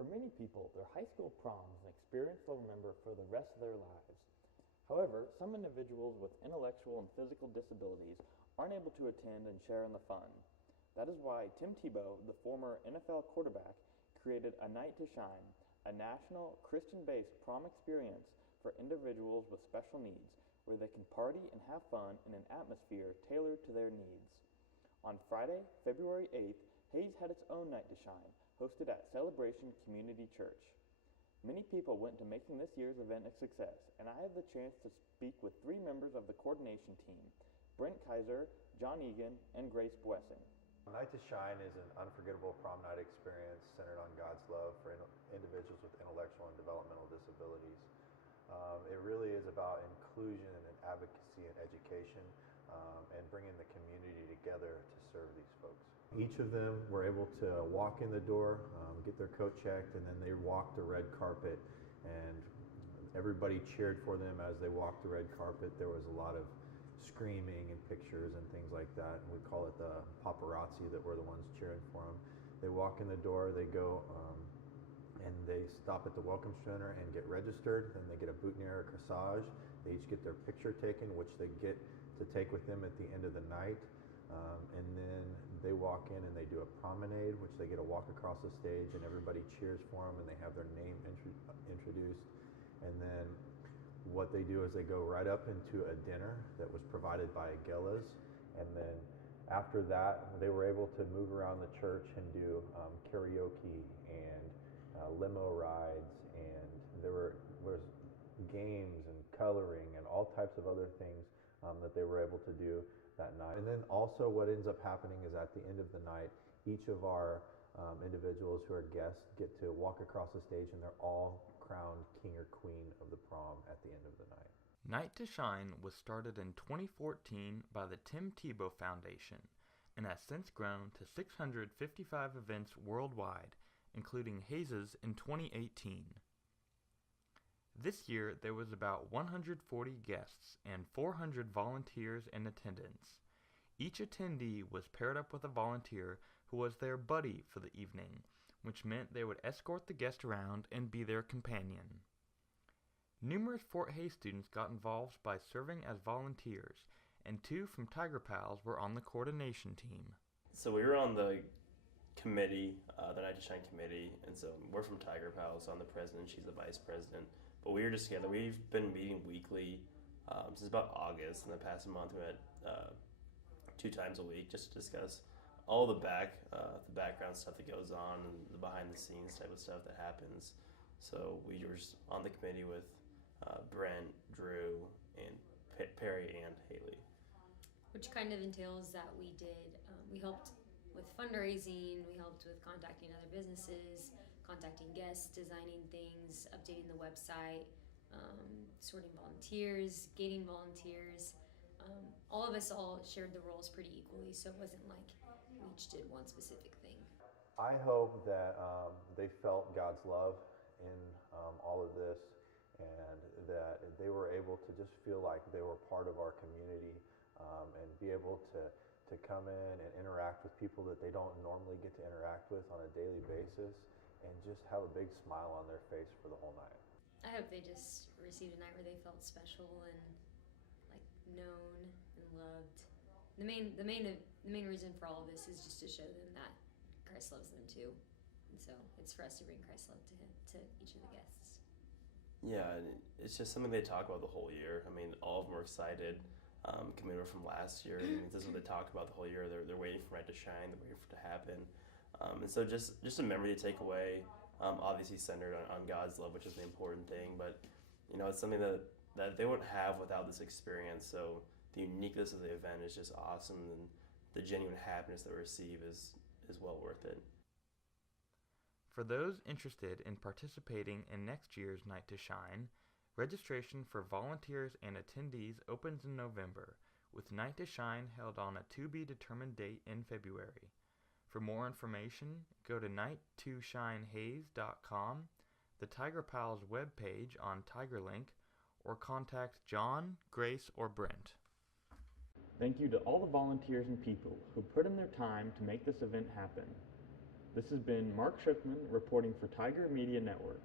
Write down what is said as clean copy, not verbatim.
For many people, their high school prom is an experience they'll remember for the rest of their lives. However, some individuals with intellectual and physical disabilities aren't able to attend and share in the fun. That is why Tim Tebow, the former NFL quarterback, created A Night to Shine, a national, Christian-based prom experience for individuals with special needs, where they can party and have fun in an atmosphere tailored to their needs. On Friday, February 8th, Hayes had its own Night to Shine, hosted at Celebration Community Church. Many people went to making this year's event a success, and I had the chance to speak with 3 members of the coordination team, Brent Kaiser, John Egan, and Grace Blessing. Night to Shine is an unforgettable prom night experience centered on God's love for individuals with intellectual and developmental disabilities. It really is about inclusion and advocacy and education, and bringing the community together to serve these folks. Each of them were able to walk in the door, get their coat checked, and then they walked the red carpet, and everybody cheered for them as they walked the red carpet. There was a lot of screaming and pictures and things like that, and we call it the paparazzi that were the ones cheering for them. They walk in the door, they go and they stop at the Welcome Center and get registered. Then they get a boutonniere, a corsage. They each get their picture taken, which they get to take with them at the end of the night. And then they walk in and they do a promenade, which they get to walk across the stage, and everybody cheers for them, and they have their name introduced. And then what they do is they go right up into a dinner that was provided by Aguila's, and then after that they were able to move around the church and do karaoke and limo rides, and there was games and coloring and all types of other things that they were able to do that night. And then also what ends up happening is at the end of the night, each of our individuals who are guests get to walk across the stage, and they're all crowned king or queen of the prom at the end of the night. Night to Shine was started in 2014 by the Tim Tebow Foundation and has since grown to 655 events worldwide, including Hayes's in 2018. This year there was about 140 guests and 400 volunteers in attendance. Each attendee was paired up with a volunteer who was their buddy for the evening, which meant they would escort the guest around and be their companion. Numerous Fort Hays students got involved by serving as volunteers, and 2 from Tiger Pals were on the coordination team. So we were on the committee, the Night to Shine committee, and so we're from Tiger Pals. So I'm the president, she's the vice president. But we were just together. We've been meeting weekly since about August. In the past month, we met 2 times a week just to discuss all the background stuff that goes on and the behind the scenes type of stuff that happens. So we were just on the committee with Brent, Drew, and Perry and Haley. Which kind of entails that we helped with fundraising, we helped with contacting other businesses, contacting guests, designing things, updating the website, sorting volunteers, gating volunteers. All of us all shared the roles pretty equally, so it wasn't like we each did one specific thing. I hope that they felt God's love in all of this, and that they were able to just feel like they were part of our community, and be able to come in and interact with people that they don't normally get to interact with on a daily basis, and just have a big smile on their face for the whole night. I hope they just received a night where they felt special and like known and loved. The main reason for all of this is just to show them that Christ loves them too, and so it's for us to bring Christ's love to each of the guests. Yeah, and it's just something they talk about the whole year. I mean, all of them are excited. Coming over from last year, I mean, this is what they talk about the whole year. They're waiting for Night to Shine. They're waiting for it to happen. And so just a memory to take away. Obviously centered on God's love, which is the important thing. But it's something that they wouldn't have without this experience. So the uniqueness of the event is just awesome, and the genuine happiness that we receive is well worth it. For those interested in participating in next year's Night to Shine, registration for volunteers and attendees opens in November, with Night to Shine held on a to-be-determined date in February. For more information, go to night2shinehays.com, the Tiger Pals webpage on TigerLink, or contact John, Grace, or Brent. Thank you to all the volunteers and people who put in their time to make this event happen. This has been Mark Schiffman reporting for Tiger Media Network.